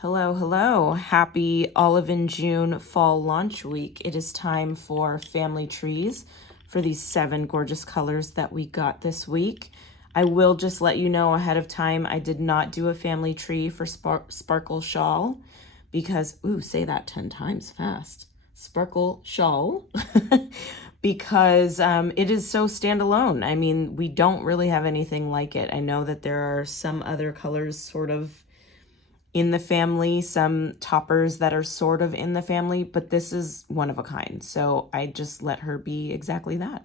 Hello, hello. Happy Olive in June fall launch week. It is time for family trees for these 7 gorgeous colors that we got this week. I will just let you know ahead of time, I did not do a family tree for Sparkle Shawl because, say that 10 times fast. Sparkle Shawl. because it is so standalone. I mean, we don't really have anything like it. I know that there are some other colors sort of in the family, some toppers that are sort of in the family, but this is one of a kind. So I just let her be exactly that.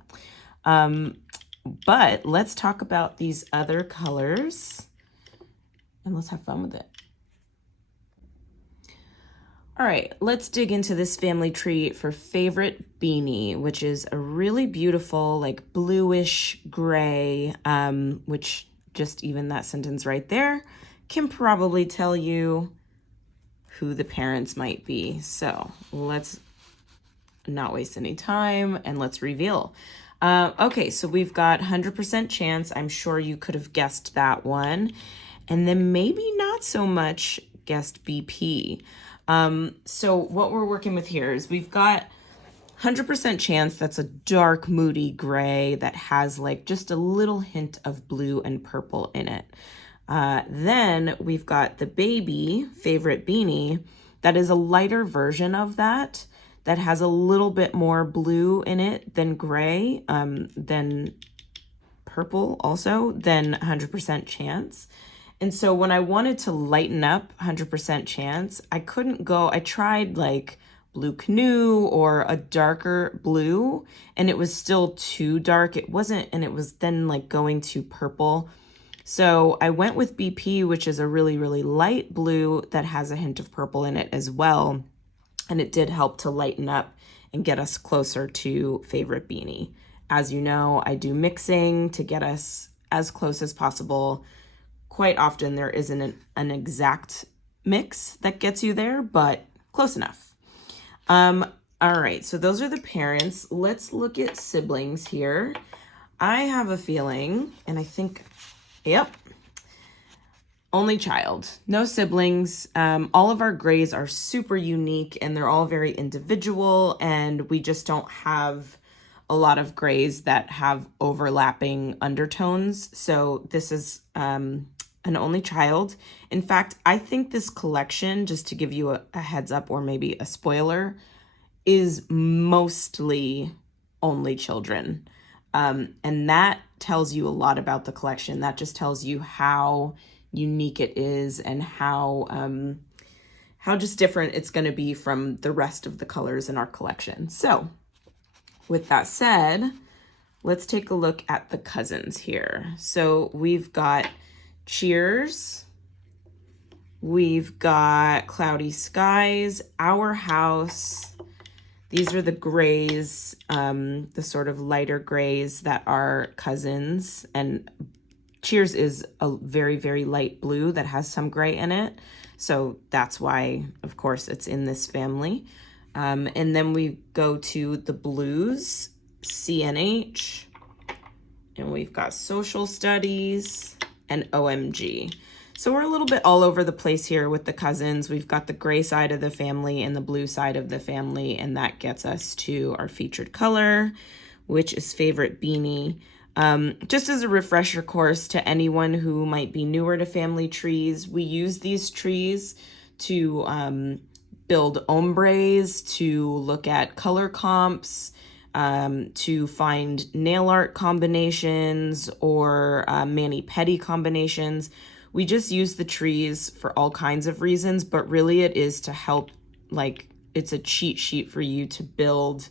But let's talk about these other colors and let's have fun with it. All right, let's dig into this family tree for favorite Beanie, which is a really beautiful, like bluish gray, which just even that sentence right there can probably tell you who the parents might be. So let's not waste any time and let's reveal. Okay, so we've got 100% chance. I'm sure you could have guessed that one. And then maybe not so much guessed BP. So what we're working with here is we've got 100% chance that's a dark, moody gray that has like just a little hint of blue and purple in it. Then we've got the baby favorite Beanie that is a lighter version of that has a little bit more blue in it than gray, than purple also, than 100% chance. And so when I wanted to lighten up 100% chance, I tried like blue canoe or a darker blue, and it was still too dark. It wasn't, and it was then like going to purple. So I went with BP, which is a really, really light blue that has a hint of purple in it as well. And it did help to lighten up and get us closer to favorite Beanie. As you know, I do mixing to get us as close as possible. Quite often there isn't an exact mix that gets you there, but close enough. All right, so those are the parents. Let's look at siblings here. I have a feeling, and I think, yep, only child, no siblings. All of our grays are super unique and they're all very individual, and we just don't have a lot of grays that have overlapping undertones. So this is an only child. In fact, I think this collection, just to give you a heads up or maybe a spoiler, is mostly only children. And that tells you a lot about the collection. That just tells you how unique it is and how just different it's going to be from the rest of the colors in our collection. So with that said, let's take a look at the cousins here. So we've got Cheers, we've got Cloudy Skies, Our House. These are the grays, the sort of lighter grays that are cousins, and Cheers is a very, very light blue that has some gray in it. So that's why, of course, it's in this family. And then we go to the blues, CNH, and we've got Social Studies and OMG. So we're a little bit all over the place here with the cousins. We've got the gray side of the family and the blue side of the family, and that gets us to our featured color, which is favorite Beanie. Just as a refresher course to anyone who might be newer to family trees, we use these trees to build ombres, to look at color comps, to find nail art combinations or mani-pedi combinations. We just use the trees for all kinds of reasons, but really it is to help, like, it's a cheat sheet for you to build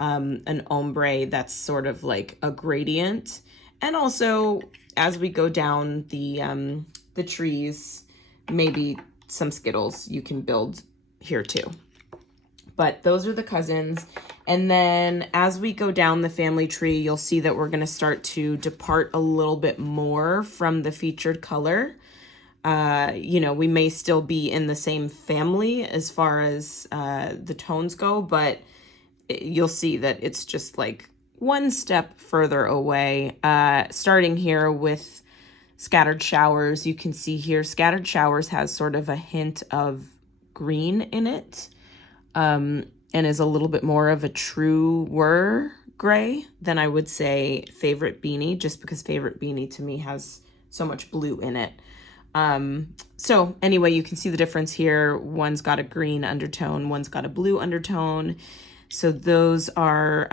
an ombre that's sort of like a gradient. And also, as we go down the trees, maybe some Skittles you can build here too. But those are the cousins. And then as we go down the family tree, you'll see that we're going to start to depart a little bit more from the featured color. We may still be in the same family as far as the tones go, but you'll see that it's just like one step further away, starting here with Scattered Showers. You can see here, Scattered Showers has sort of a hint of green in it, and is a little bit more of a truer gray than I would say Favorite Beanie, just because Favorite Beanie to me has so much blue in it. So anyway, you can see the difference here. One's got a green undertone, one's got a blue undertone. So those are,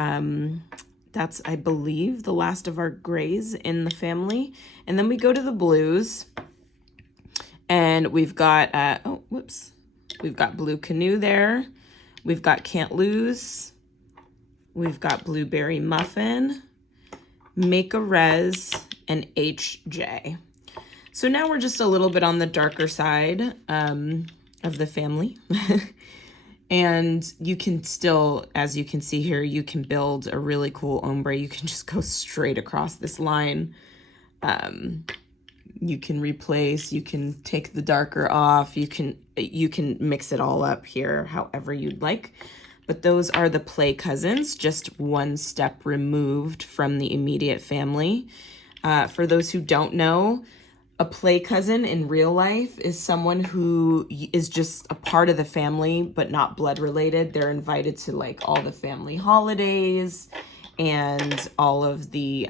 that's, I believe, the last of our grays in the family. And then we go to the blues, and we've got, we've got Blue Canoe there. We've got Can't Lose. We've got Blueberry Muffin, Make a Res, and HJ. So now we're just a little bit on the darker side of the family. And you can still, as you can see here, you can build a really cool ombre. You can just go straight across this line. You can replace, you can take the darker off, you can mix it all up here however you'd like. But those are the play cousins, just one step removed from the immediate family. For those who don't know, a play cousin in real life is someone who is just a part of the family, but not blood related. They're invited to like all the family holidays and all of the,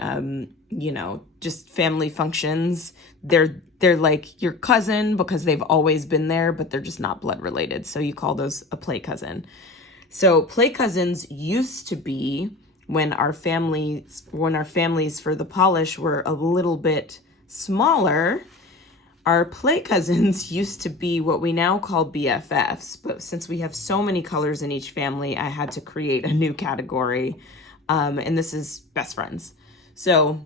you know, just family functions. They're like your cousin because they've always been there, but they're just not blood related. So you call those a play cousin. So play cousins used to be when our families for the polish were a little bit smaller. Our play cousins used to be what we now call BFFs, but since we have so many colors in each family, I had to create a new category, and this is best friends. So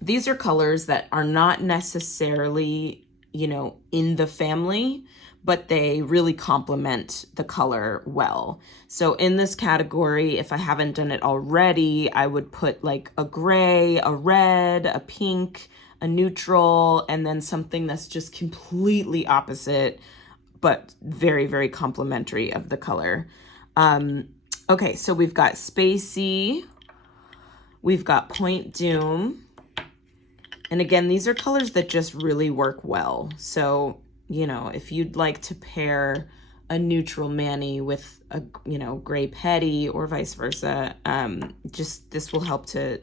these are colors that are not necessarily, you know, in the family, but they really complement the color well. So in this category, if I haven't done it already, I would put like a gray, a red, a pink, a neutral, and then something that's just completely opposite, but very, very complementary of the color. Okay, so we've got Spacey, we've got Point Doom, and again, these are colors that just really work well. So, you know, if you'd like to pair a neutral mani with a, you know, gray pedi or vice versa, just this will help to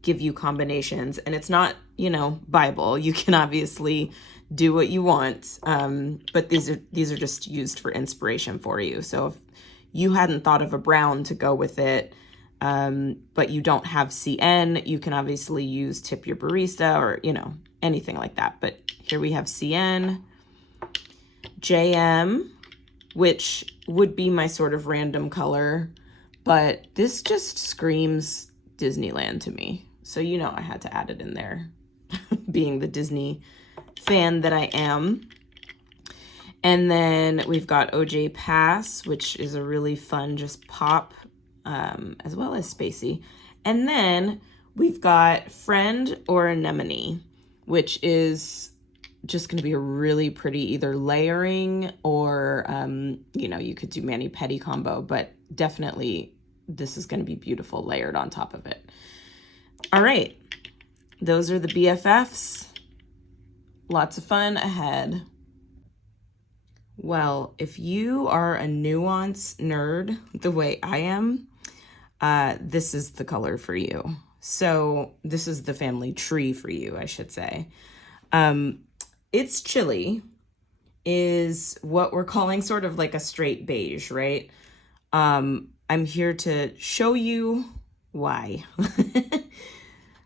give you combinations. And it's not, you know, Bible. You can obviously do what you want, but these are just used for inspiration for you. So if you hadn't thought of a brown to go with it, but you don't have CN, you can obviously use Tip Your Barista or, you know, anything like that. But here we have CN, JM, which would be my sort of random color, but this just screams Disneyland to me. So, you know, I had to add it in there, being the Disney fan that I am. And then we've got OJ Pass, which is a really fun just pop, as well as Spacey. And then we've got Friend or Anemone, which is just going to be a really pretty either layering or, you know, you could do mani-pedi combo, but definitely this is going to be beautiful layered on top of it. All right, those are the BFFs. Lots of fun ahead. Well, if you are a nuance nerd the way I am, this is the color for you. So this is the family tree for you, I should say. It's Chili is what we're calling sort of like a straight beige, right? I'm here to show you why.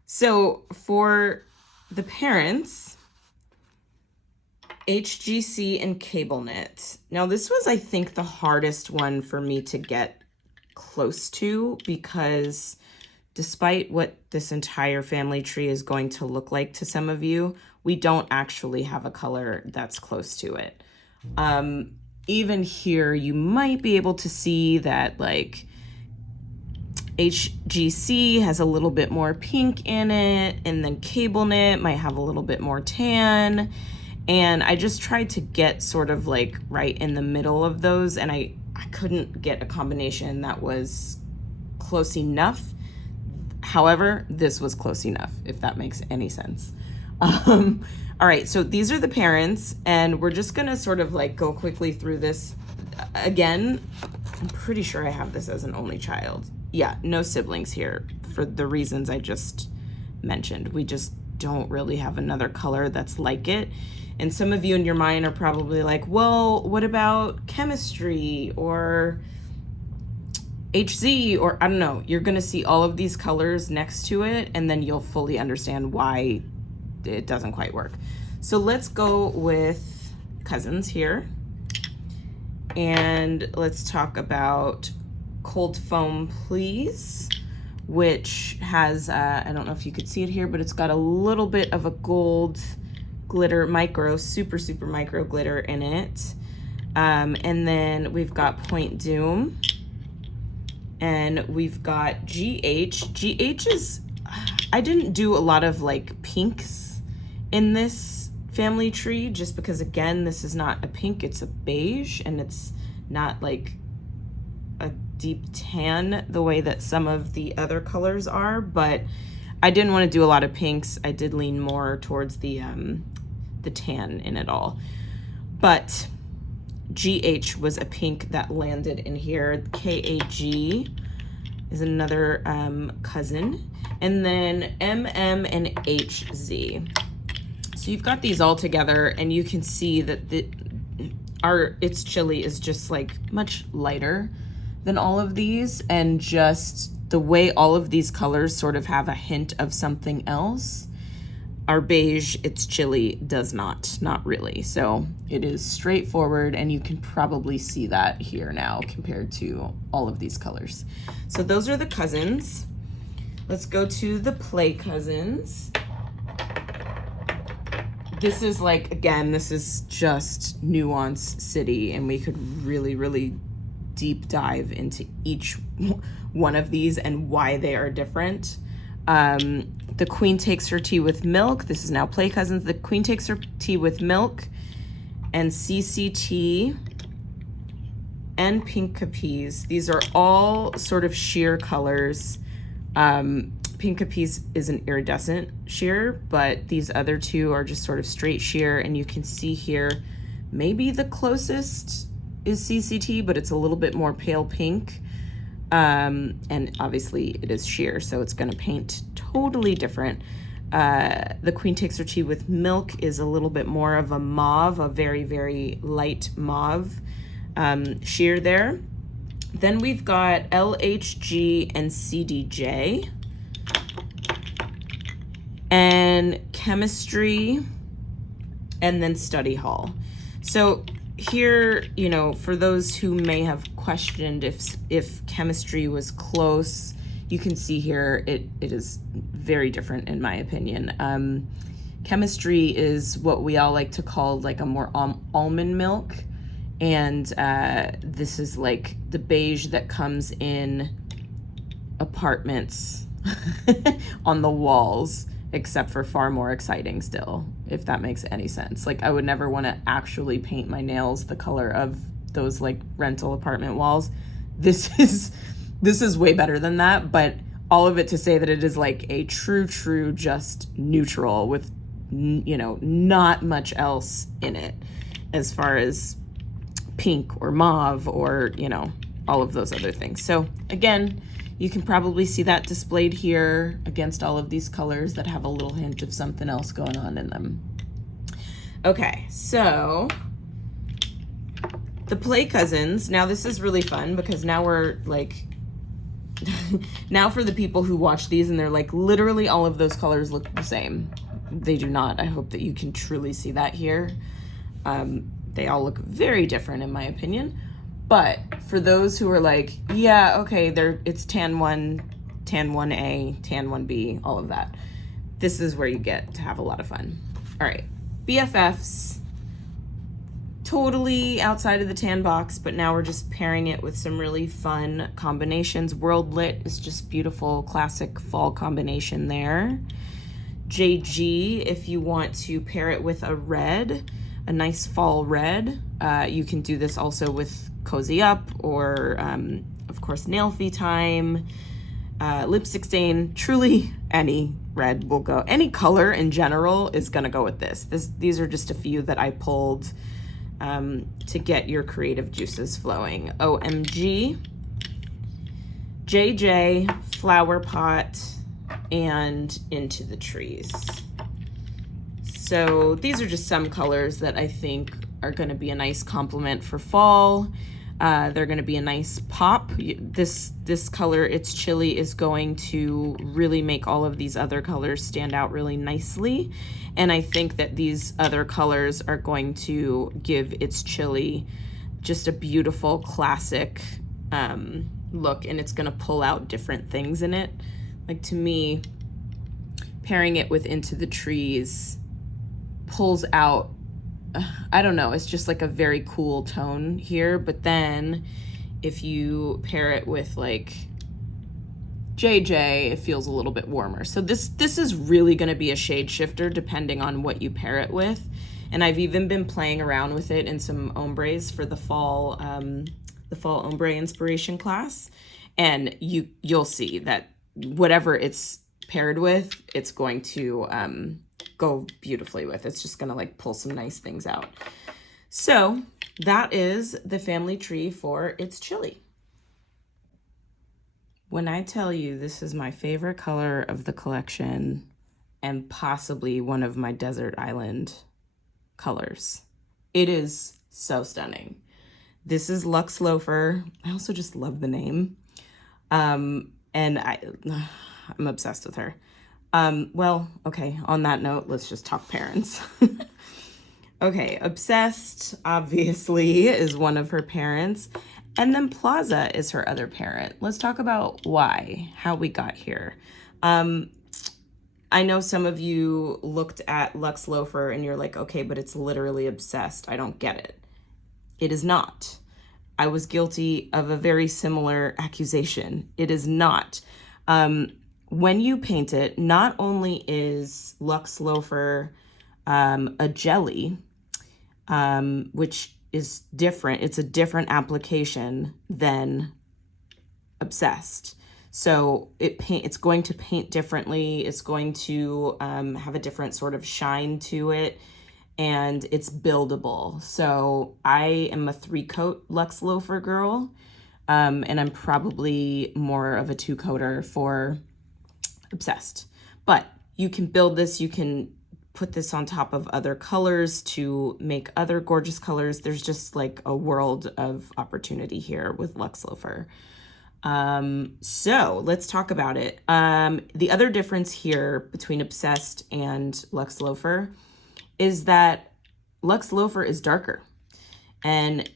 So for the parents, HGC and Cable Knit. Now this was, I think, the hardest one for me to get close to, because despite what this entire family tree is going to look like to some of you, we don't actually have a color that's close to it. Even here, you might be able to see that like HGC has a little bit more pink in it, and then Cable Knit might have a little bit more tan. And I just tried to get sort of like right in the middle of those, and I couldn't get a combination that was close enough. However, this was close enough, if that makes any sense. All right, so these are the parents, and we're just gonna sort of like go quickly through this. Again, I'm pretty sure I have this as an only child. Yeah, no siblings here for the reasons I just mentioned. We just don't really have another color that's like it. And some of you in your mind are probably like, well, what about chemistry or HZ, or I don't know. You're gonna see all of these colors next to it, and then you'll fully understand why it doesn't quite work. So let's go with cousins here. And let's talk about Cold Foam Please, which has, I don't know if you could see it here, but it's got a little bit of a gold glitter, super micro glitter in it. And then we've got Point Doom, and we've got GH. GH is, I didn't do a lot of like pinks in this family tree, just because again, this is not a pink, it's a beige, and it's not like a deep tan the way that some of the other colors are, but I didn't want to do a lot of pinks. I did lean more towards the tan in it all. But GH was a pink that landed in here. KAG is another cousin. And then MM and HZ. So you've got these all together, and you can see that its chili is just like much lighter than all of these, and just the way all of these colors sort of have a hint of something else. Our beige, its chili does not really. So it is straightforward, and you can probably see that here now compared to all of these colors. So those are the cousins. Let's go to the play cousins. This is like, again, this is just Nuance City, and we could really deep dive into each one of these and why they are different. The Queen Takes Her Tea with Milk. This is now Play Cousins. The Queen Takes Her Tea with Milk and CCT and Pink Capes. These are all sort of sheer colors. Pink Capes is an iridescent sheer, but these other two are just sort of straight sheer, and you can see here, maybe the closest is CCT, but it's a little bit more pale pink. And obviously it is sheer, so it's gonna paint totally different. The Queen Takes Her Tea with Milk is a little bit more of a mauve, a very light mauve sheer there. Then we've got LHG and CDJ. And Chemistry, and then Study Hall. So here, you know, for those who may have questioned if Chemistry was close, you can see here it is very different in my opinion. Chemistry is what we all like to call like a more almond milk, and this is like the beige that comes in apartments on the walls, except for far more exciting still, if that makes any sense. Like I would never want to actually paint my nails the color of those like rental apartment walls. This is way better than that, but all of it to say that it is like a true just neutral with, you know, not much else in it as far as pink or mauve or, you know, all of those other things. So again, you can probably see that displayed here against all of these colors that have a little hint of something else going on in them. Okay, so the Play Cousins, now this is really fun because now we're like, now for the people who watch these and they're like, literally all of those colors look the same. They do not. I hope that you can truly see that here. They all look very different in my opinion. But for those who are like, yeah, okay, it's tan 1, tan 1A, tan 1B, all of that. This is where you get to have a lot of fun. All right, BFFs, totally outside of the tan box, but now we're just pairing it with some really fun combinations. World Lit is just beautiful, classic fall combination there. JG, if you want to pair it with a red, a nice fall red, you can do this also with Cozy Up or of course Nail Fee Time, Lipstick Stain, truly any red will go. Any color in general is gonna go with this. These are just a few that I pulled to get your creative juices flowing. OMG, JJ, Flower Pot, and Into the Trees. So these are just some colors that I think are gonna be a nice complement for fall. They're gonna be a nice pop. This color, It's Chilly, is going to really make all of these other colors stand out really nicely. And I think that these other colors are going to give It's Chilly just a beautiful classic look, and it's gonna pull out different things in it. Like, to me, pairing it with Into the Trees pulls out, I don't know, it's just like a very cool tone here. But then if you pair it with like JJ, it feels a little bit warmer. So this is really going to be a shade shifter depending on what you pair it with. And I've even been playing around with it in some ombres for the fall ombre inspiration class. And you'll see that whatever it's paired with, it's going to go beautifully with. It's just gonna like pull some nice things out. So that is the family tree for It's Chilly. When I tell you this is my favorite color of the collection and possibly one of my desert island colors, it is so stunning. This is Lux Loafer. I also just love the name. And I'm obsessed with her. Well, okay, on that note, let's just talk parents. Okay, Obsessed, obviously, is one of her parents. And then Plaza is her other parent. Let's talk about why, how we got here. I know some of you looked at Lux Loafer and you're like, okay, but it's literally Obsessed. I don't get it. It is not. I was guilty of a very similar accusation. It is not. When you paint it, not only is Lux Loafer a jelly, which is different, it's a different application than Obsessed. So it's going to paint differently. It's going to have a different sort of shine to it, and it's buildable. So I am a 3-coat Lux Loafer girl, and I'm probably more of a 2-coater for Obsessed. But you can build this, you can put this on top of other colors to make other gorgeous colors. There's just like a world of opportunity here with Lux Loafer. So let's talk about it. The other difference here between Obsessed and Lux Loafer is that Lux Loafer is darker and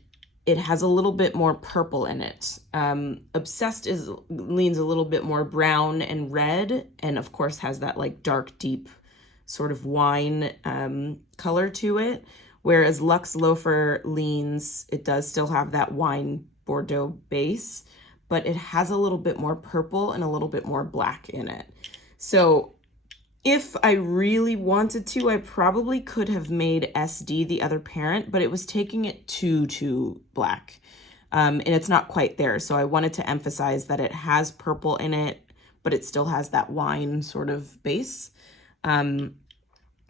it has a little bit more purple in it. Obsessed leans a little bit more brown and red, and of course has that like dark, deep sort of wine color to it. Whereas Lux Loafer it does still have that wine Bordeaux base, but it has a little bit more purple and a little bit more black in it. So if I really wanted to, I probably could have made SD the other parent, but it was taking it too black. And it's not quite there. So I wanted to emphasize that it has purple in it, but it still has that wine sort of base. And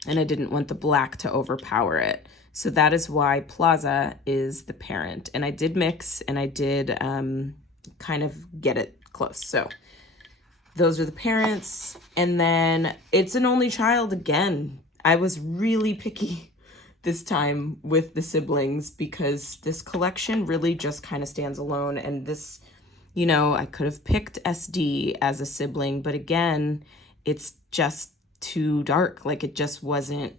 I didn't want the black to overpower it. So that is why Plaza is the parent. And I did mix and I did kind of get it close. So those are the parents. And then it's an only child again. I was really picky this time with the siblings because this collection really just kind of stands alone. And this, I could have picked SD as a sibling, but again, it's just too dark. Like it just wasn't,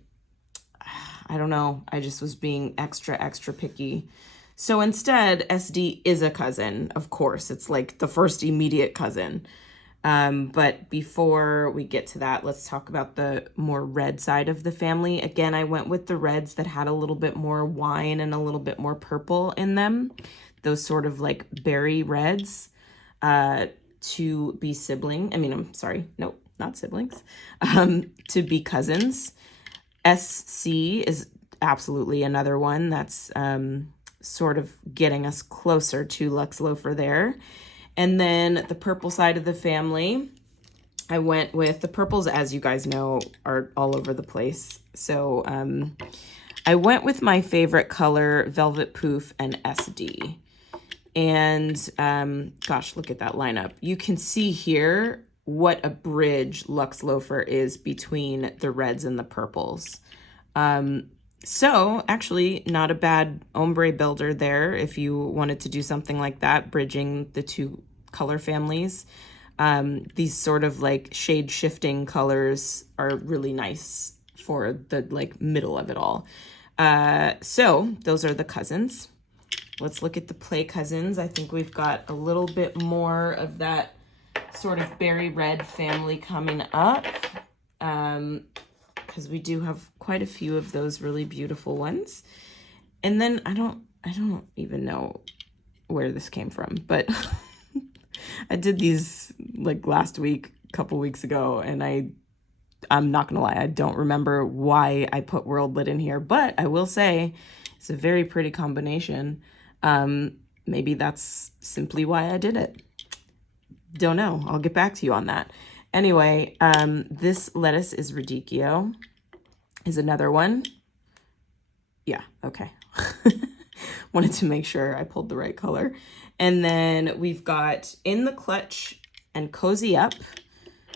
I don't know. I just was being extra picky. So instead, SD is a cousin, of course. It's like the first immediate cousin. But before we get to that, let's talk about the more red side of the family. Again, I went with the reds that had a little bit more wine and a little bit more purple in them. Those sort of like berry reds to be sibling. I mean, I'm sorry. Nope, not siblings. To be cousins. SC is absolutely another one that's sort of getting us closer to Lux Loafer there. And then the purple side of the family, I went with the purples, as you guys know, are all over the place. So I went with my favorite color, Velvet Poof and SD. And gosh, look at that lineup. You can see here what a bridge Lux Loafer is between the reds and the purples. So actually not a bad ombre builder there if you wanted to do something like that, bridging the two color families. These sort of like shade shifting colors are really nice for the like middle of it all. So those are the cousins. Let's look at the play cousins. I think we've got a little bit more of that sort of berry red family coming up. Because we do have quite a few of those really beautiful ones. And then I don't even know where this came from, but I did these like last week, a couple weeks ago, and I'm not gonna lie, I don't remember why I put World Lit in here, but I will say it's a very pretty combination. Maybe that's simply why I did it. Don't know. I'll get back to you on that. Anyway, this lettuce is radicchio, is another one. Yeah, okay. Wanted to make sure I pulled the right color. And then we've got In the Clutch and Cozy Up,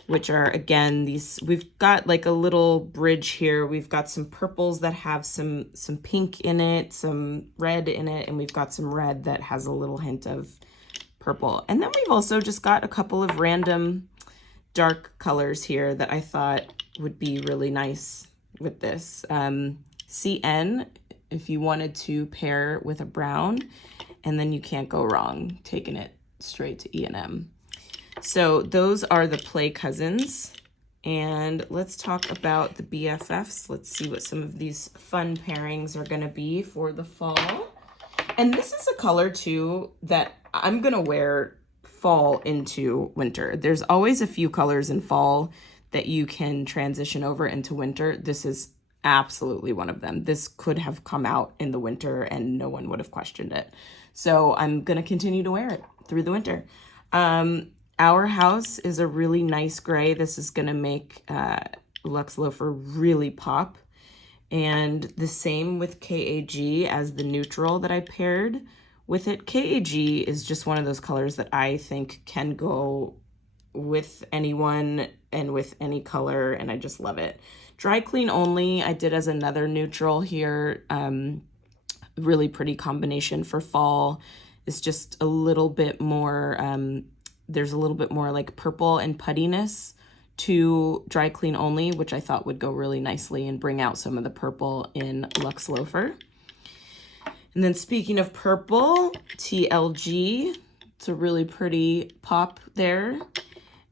which are, again, these, we've got like a little bridge here. We've got some purples that have some pink in it, some red in it, and we've got some red that has a little hint of purple. And then we've also just got a couple of random dark colors here that I thought would be really nice with this. CN, if you wanted to pair with a brown, and then you can't go wrong taking it straight to E&M. So those are the play cousins. And let's talk about the BFFs. Let's see what some of these fun pairings are gonna be for the fall. And this is a color too that I'm gonna wear fall into winter. There's always a few colors in fall that you can transition over into winter. This is absolutely one of them. This could have come out in the winter and no one would have questioned it. So I'm gonna continue to wear it through the winter. Our House is a really nice gray. This is gonna make Lux Loafer really pop. And the same with KAG as the neutral that I paired with it. KAG is just one of those colors that I think can go with anyone and with any color, and I just love it. Dry Clean Only, I did as another neutral here. Really pretty combination for fall. It's just a little bit more, there's a little bit more like purple and puddiness to Dry Clean Only, which I thought would go really nicely and bring out some of the purple in Lux Loafer. And then speaking of purple, TLG, it's a really pretty pop there.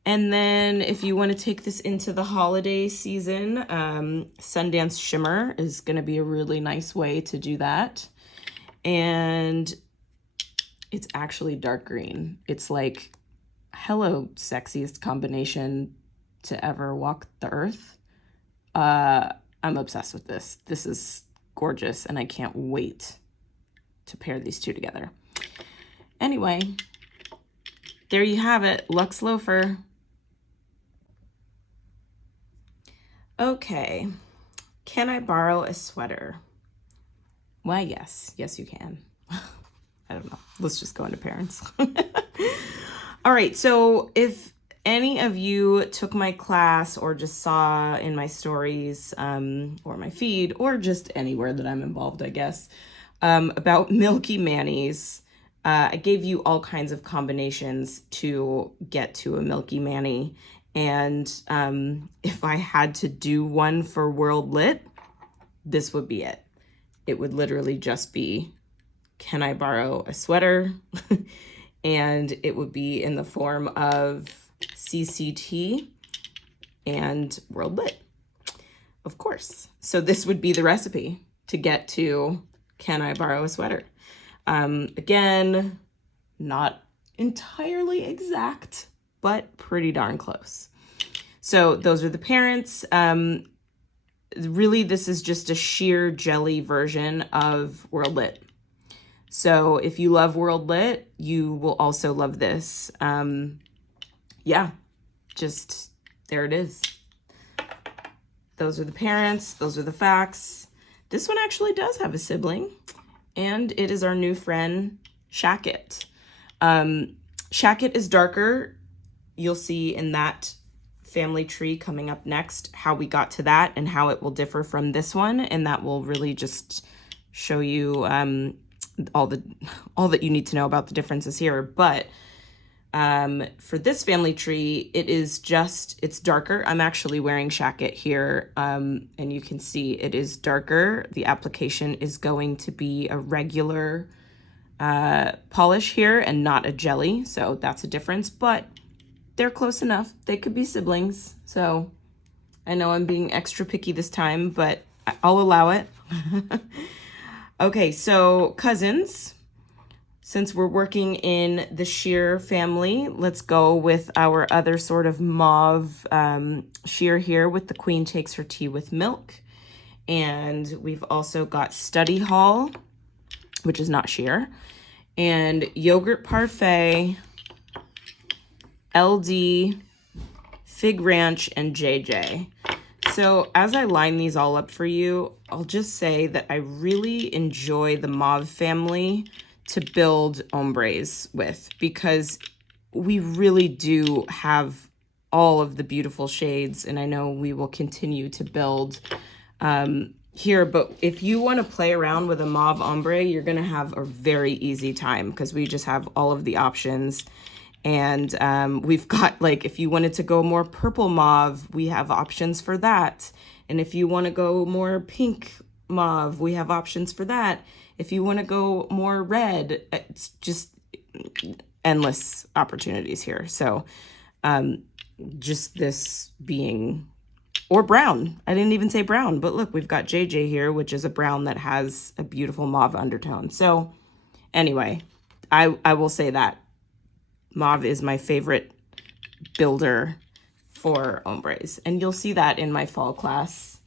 And then if you want to take this into the holiday season, Sundance Shimmer is going to be a really nice way to do that. And it's actually dark green. It's like, hello, sexiest combination to ever walk the earth. I'm obsessed with this. This is gorgeous, and I can't wait to pair these two together. Anyway, there you have it, Lux Loafer. Okay, can I borrow a sweater? Why, yes, you can. I don't know, let's just go into parents. All right, so if any of you took my class or just saw in my stories or my feed or just anywhere that I'm involved, I guess, about Milky Manis, I gave you all kinds of combinations to get to a Milky Mani. And if I had to do one for World Lit, this would be it. It would literally just be, can I borrow a sweater? And it would be in the form of CCT and World Lit, of course. So this would be the recipe to get to, can I borrow a sweater? Again, not entirely exact, but pretty darn close. So those are the parents. Really, this is just a sheer jelly version of World Lit. So if you love World Lit, you will also love this. Yeah, just there it is. Those are the parents. Those are the facts. This one actually does have a sibling, and it is our new friend, Shacket. Shacket is darker. You'll see in that family tree coming up next how we got to that and how it will differ from this one, and that will really just show you all that you need to know about the differences here. But for this family tree, it's darker. I'm actually wearing Shacket here, and you can see it is darker. The application is going to be a regular polish here and not a jelly, so that's a difference, but they're close enough. They could be siblings, so I know I'm being extra picky this time, but I'll allow it. Okay, so cousins. Since we're working in the sheer family, let's go with our other sort of mauve sheer here with the Queen Takes Her Tea with Milk. And we've also got Study Hall, which is not sheer, and Yogurt Parfait, LD, Fig Ranch, and JJ. So as I line these all up for you, I'll just say that I really enjoy the mauve family to build ombres with, because we really do have all of the beautiful shades, and I know we will continue to build here, but if you want to play around with a mauve ombre, you're going to have a very easy time because we just have all of the options. And we've got, like, if you wanted to go more purple mauve, we have options for that. And if you want to go more pink mauve, we have options for that. If you want to go more red, it's just endless opportunities here. So just this being, or brown. I didn't even say brown, but look, we've got JJ here, which is a brown that has a beautiful mauve undertone. So anyway, I will say that mauve is my favorite builder for ombres, and you'll see that in my fall class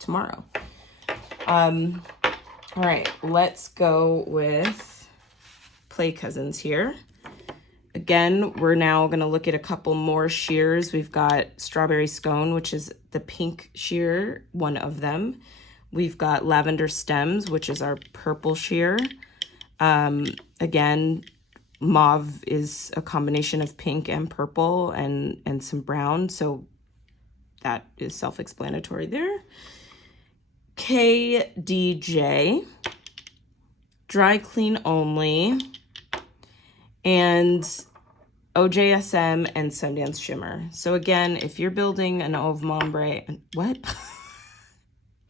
tomorrow. All right, let's go with Play Cousins here. Again, we're now going to look at a couple more sheers. We've got Strawberry Scone, which is the pink sheer, one of them. We've got Lavender Stems, which is our purple sheer. Again, mauve is a combination of pink and purple and some brown, so that is self-explanatory there. KDJ, Dry Clean Only, and OJSM and Sundance Shimmer. So again, if you're building an Auve Ombre, what?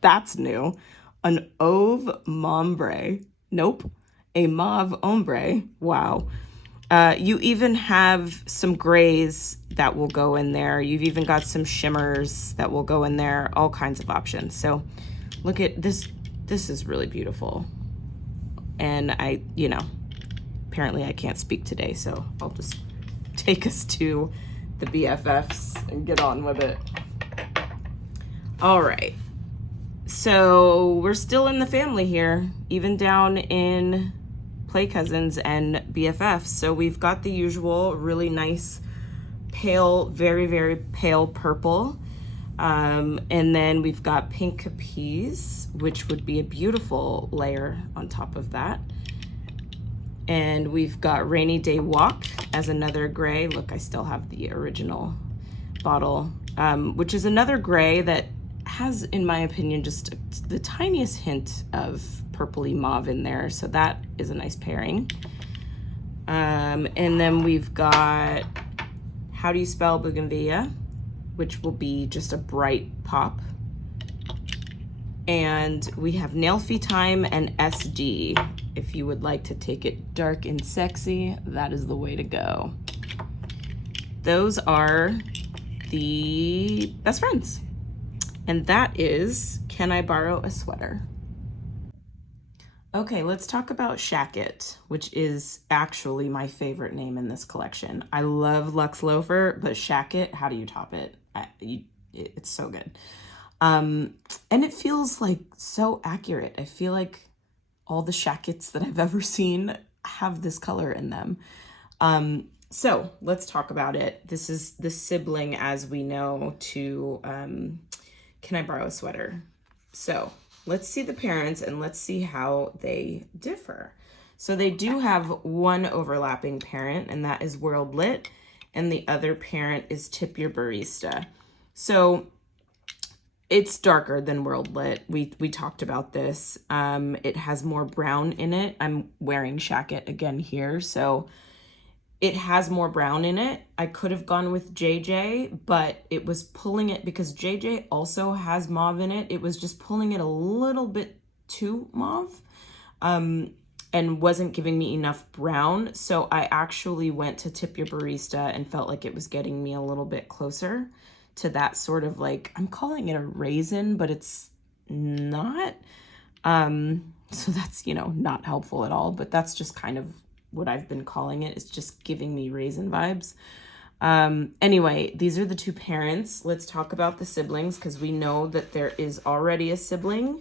That's new. An Auve Ombre. Nope. A Mauve Ombre. Wow. You even have some grays that will go in there. You've even got some shimmers that will go in there. All kinds of options. So look at this. This is really beautiful. And apparently I can't speak today, so I'll just take us to the BFFs and get on with it. All right. So we're still in the family here, even down in Play Cousins and BFFs. So we've got the usual really nice pale, very, very pale purple. And then we've got Pink Capiz, which would be a beautiful layer on top of that. And we've got Rainy Day Walk as another gray. Look, I still have the original bottle, which is another gray that has, in my opinion, just the tiniest hint of purpley mauve in there. So that is a nice pairing. And then we've got How Do You Spell Bougainvillea, which will be just a bright pop. And we have Nail Fee Time and SD. If you would like to take it dark and sexy, that is the way to go. Those are the best friends. And that is Can I Borrow a Sweater? Okay, let's talk about Shacket, which is actually my favorite name in this collection. I love Lux Loafer, but Shacket, how do you top it? It's so good. And it feels like so accurate. I feel like all the Shackets that I've ever seen have this color in them. So let's talk about it. This is the sibling, as we know, to Can I Borrow a Sweater? So let's see the parents and let's see how they differ. So they do have one overlapping parent, and that is World Lit, and the other parent is Tip Your Barista. So it's darker than World Lit. We talked about this. It has more brown in it. I'm wearing Shacket again here, so it has more brown in it. I could have gone with JJ, but it was pulling it because JJ also has mauve in it. It was just pulling it a little bit too mauve, and wasn't giving me enough brown. So I actually went to Tip Your Barista and felt like it was getting me a little bit closer to that sort of like, I'm calling it a raisin, but it's not. So that's, not helpful at all, but that's just kind of what I've been calling it. It's just giving me raisin vibes. Anyway, these are the two parents. Let's talk about the siblings because we know that there is already a sibling.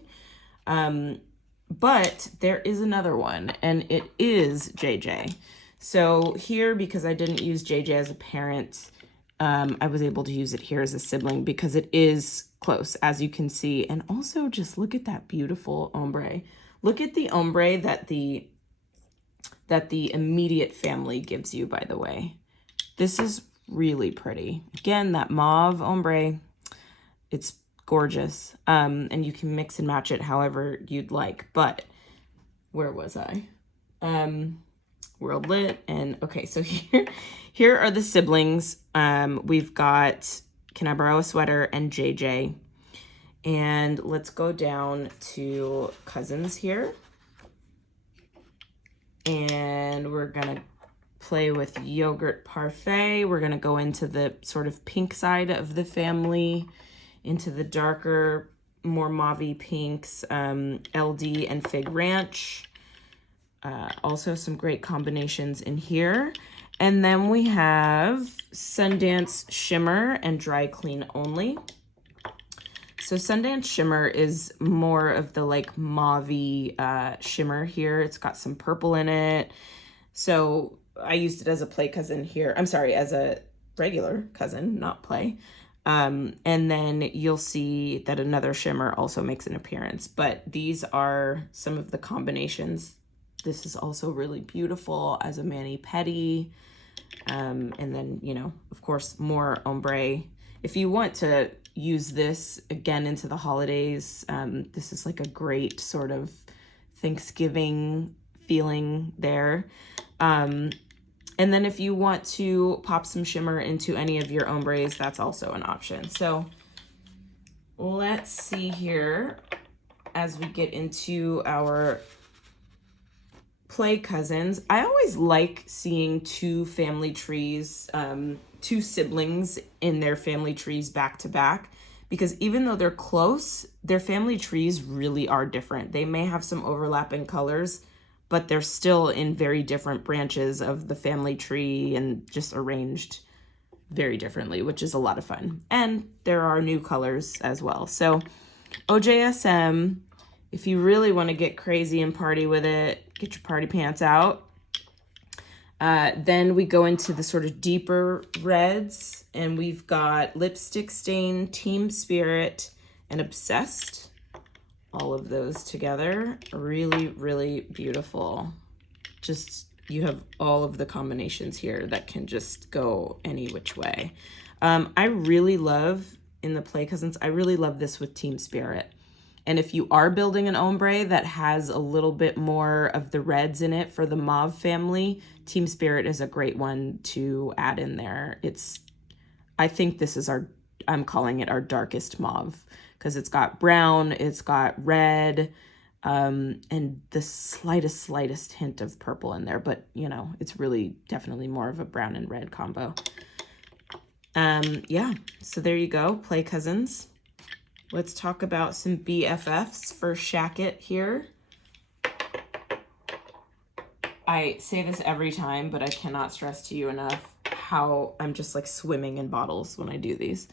But there is another one, and it is JJ. So here, because I didn't use JJ as a parent, I was able to use it here as a sibling because it is close, as you can see. And also just look at that beautiful ombre. Look at the ombre that the immediate family gives you, by the way. This is really pretty. Again, that mauve ombre, it's gorgeous. And you can mix and match it however you'd like. But where was I? World Lit. And okay, so here are the siblings. We've got Can I Borrow a Sweater and JJ. And let's go down to cousins here. And we're gonna play with Yogurt Parfait. We're gonna go into the sort of pink side of the family, into the darker, more mauve-y pinks, LD and Fig Ranch. Also some great combinations in here. And then we have Sundance Shimmer and Dry Clean Only. So Sundance Shimmer is more of the like mauve-y shimmer here. It's got some purple in it. So I used it as a play cousin here. I'm sorry, as a regular cousin, not play. And then you'll see that another shimmer also makes an appearance. But these are some of the combinations. This is also really beautiful as a mani-pedi. And then, of course, more ombre. If you want to use this again into the holidays, this is like a great sort of Thanksgiving feeling there. And then if you want to pop some shimmer into any of your ombres, that's also an option. So let's see here as we get into our play cousins. I always like seeing two family trees, two siblings in their family trees back to back, because even though they're close, their family trees really are different. They may have some overlapping colors, but they're still in very different branches of the family tree and just arranged very differently, which is a lot of fun. And there are new colors as well. So OJSM, if you really want to get crazy and party with it, get your party pants out. Then we go into the sort of deeper reds, and we've got Lipstick Stain, Team Spirit, and Obsessed. All of those together. Really, really beautiful. Just, you have all of the combinations here that can just go any which way. I really love, in the Play Cousins, I really love this with Team Spirit. And if you are building an ombre that has a little bit more of the reds in it for the mauve family, Team Spirit is a great one to add in there. I think this is I'm calling it our darkest mauve, because it's got brown, it's got red, and the slightest hint of purple in there. But, it's really definitely more of a brown and red combo. Yeah, so there you go, Play Cousins. Let's talk about some BFFs for Shacket here. I say this every time, but I cannot stress to you enough how I'm just like swimming in bottles when I do these.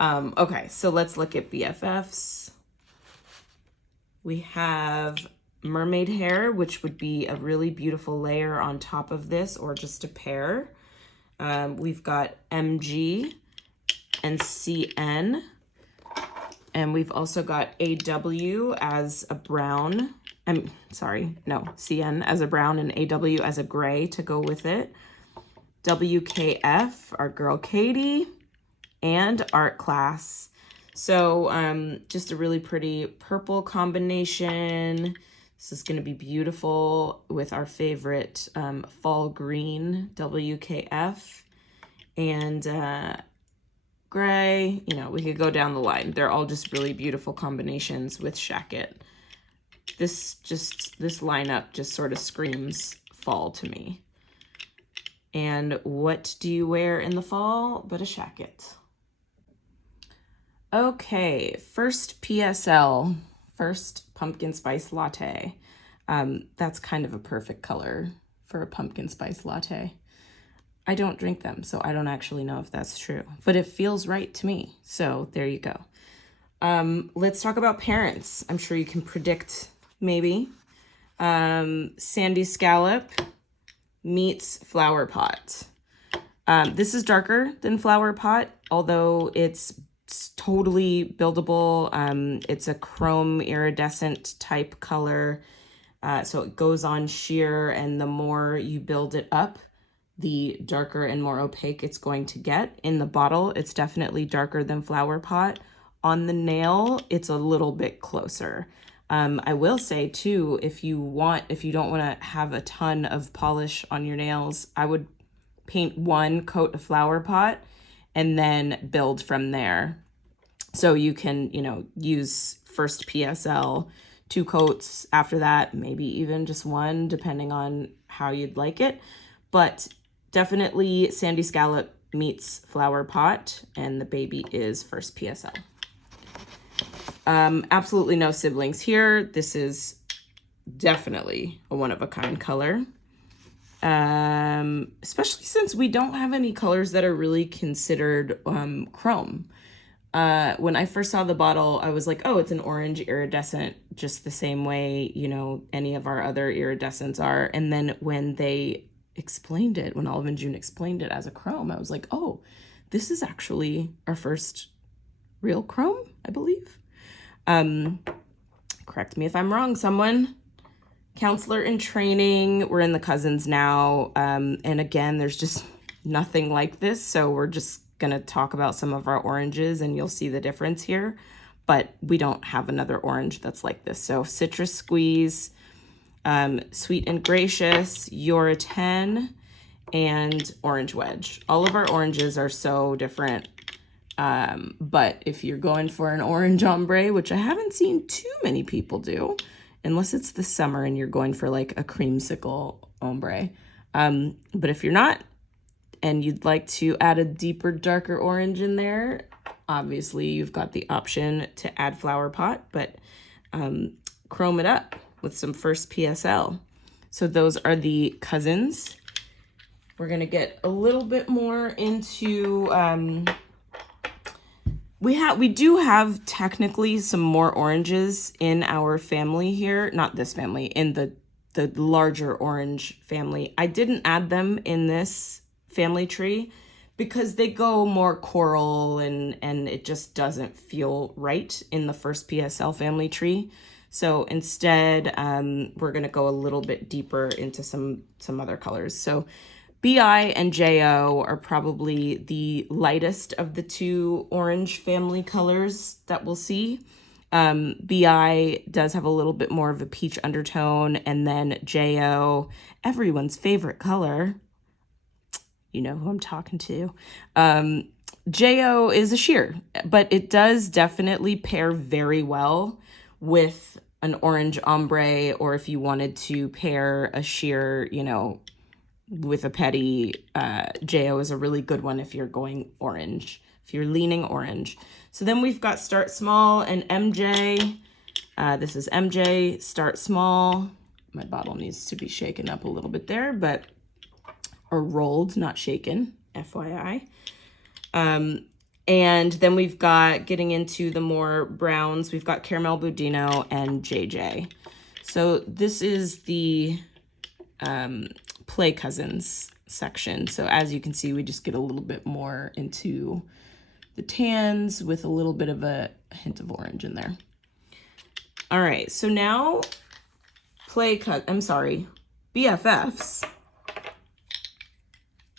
Okay, so let's look at BFFs. We have mermaid hair, which would be a really beautiful layer on top of this, or just a pair. We've got MG and CN. And we've also got AW as a brown. CN as a brown and AW as a gray to go with it. WKF, our girl Katie, and Art Class. So just a really pretty purple combination. This is going to be beautiful with our favorite fall green, WKF, and gray. You know, we could go down the line. They're all just really beautiful combinations with Shacket. This lineup just sort of screams fall to me. And what do you wear in the fall but a Shacket? Okay, first PSL, first pumpkin spice latte. That's kind of a perfect color for a pumpkin spice latte. I don't drink them, so I don't actually know if that's true, but it feels right to me. So there you go. Let's talk about parents. I'm sure you can predict maybe. Sandy Scallop meets Flower Pot. This is darker than Flower Pot, although it's totally buildable. It's a chrome iridescent type color. So it goes on sheer, and the more you build it up, the darker and more opaque it's going to get. In the bottle, it's definitely darker than Flower Pot. On the nail, it's a little bit closer. I will say too, if you don't want to have a ton of polish on your nails, I would paint one coat of Flower Pot and then build from there. So you can, use first PSL, 2 coats after that, maybe even just one, depending on how you'd like it. But definitely Sandy Scallop meets Flower Pot, and the baby is first PSL. Absolutely no siblings here. This is definitely a one-of-a-kind color. Especially since we don't have any colors that are really considered chrome. When I first saw the bottle, I was like, oh, it's an orange iridescent, just the same way, any of our other iridescents are. And then when they explained it, when Olive and June explained it as a chrome, I was like, oh, this is actually our first real chrome, I believe. Correct me if I'm wrong, someone. Counselor in training. We're in the cousins now. And again, there's just nothing like this. So we're just going to talk about some of our oranges and you'll see the difference here. But we don't have another orange that's like this. So Citrus Squeeze, Sweet and Gracious, You're a 10, and Orange Wedge. All of our oranges are so different. But if you're going for an orange ombre, which I haven't seen too many people do, unless it's the summer and you're going for like a creamsicle ombre. But if you're not, and you'd like to add a deeper, darker orange in there, obviously you've got the option to add Flower Pot, but chrome it up with some first PSL. So those are the cousins. We're gonna get a little bit more into, we do have technically some more oranges in our family here, not this family, in the larger orange family. I didn't add them in this family tree because they go more coral and it just doesn't feel right in the first PSL family tree. So instead, we're gonna go a little bit deeper into some other colors. So BI and JO are probably the lightest of the 2 orange family colors that we'll see. BI does have a little bit more of a peach undertone, and then JO, everyone's favorite color, you know who I'm talking to. JO is a sheer, but it does definitely pair very well with an orange ombre, or if you wanted to pair a sheer, with a pedi, JO is a really good one if you're going orange, if you're leaning orange. So then we've got Start Small and MJ. This is MJ, Start Small. My bottle needs to be shaken up a little bit there, or rolled, not shaken, FYI. And then we've got, getting into the more browns, we've got Caramel Budino and JJ. So this is the Play Cousins section. So as you can see, we just get a little bit more into the tans with a little bit of a hint of orange in there. All right, so now BFFs.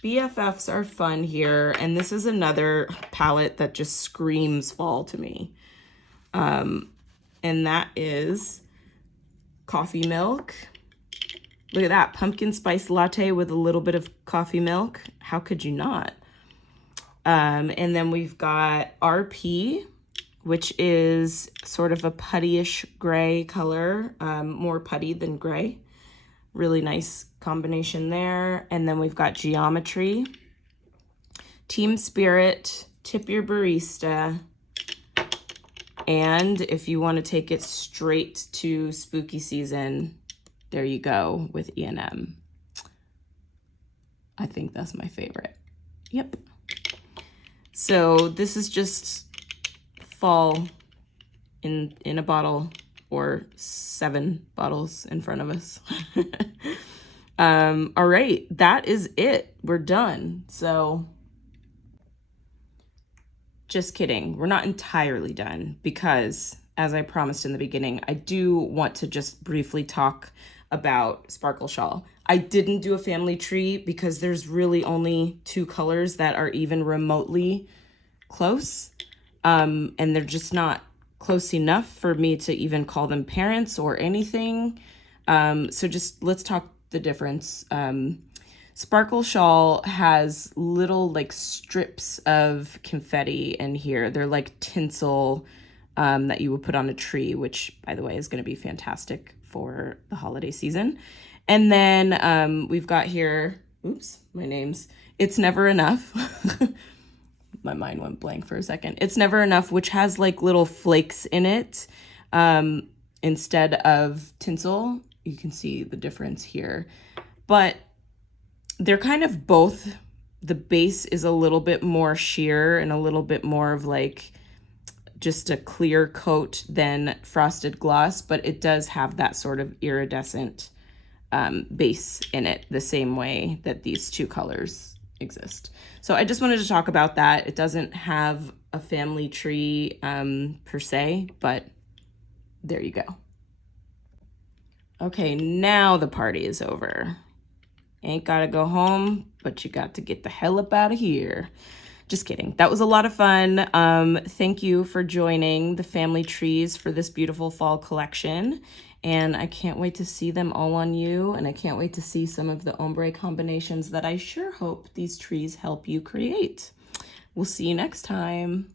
BFFs are fun here, and this is another palette that just screams fall to me. And that is Coffee Milk. Look at that, pumpkin spice latte with a little bit of coffee milk. How could you not? And then we've got RP, which is sort of a puddyish gray color, more putty than gray. Really nice combination there. And then we've got Geometry, Team Spirit, Tip Your Barista, and if you want to take it straight to spooky season, there you go with E&M. I think that's my favorite. Yep. So this is just fall in a bottle, or 7 bottles in front of us. All right, that is it. We're done. So just kidding. We're not entirely done because, as I promised in the beginning, I do want to just briefly talk about Sparkle Shawl. I didn't do a family tree because there's really only 2 colors that are even remotely close. And they're just not close enough for me to even call them parents or anything. So just let's talk the difference. Sparkle Shawl has little like strips of confetti in here. They're like tinsel that you would put on a tree, which by the way is going to be fantastic for the holiday season. And then we've got here, oops, my name's It's Never Enough. My mind went blank for a second. It's Never Enough, which has like little flakes in it instead of tinsel. You can see the difference here. But they're kind of both. The base is a little bit more sheer and a little bit more of like just a clear coat than Frosted Gloss, but it does have that sort of iridescent base in it, the same way that these 2 colors exist. So I just wanted to talk about that. It doesn't have a family tree per se, but there you go. Okay, now the party is over. Ain't gotta go home, but you got to get the hell up out of here. Just kidding. That was a lot of fun. Thank you for joining the family trees for this beautiful fall collection. And I can't wait to see them all on you. And I can't wait to see some of the ombre combinations that I sure hope these trees help you create. We'll see you next time.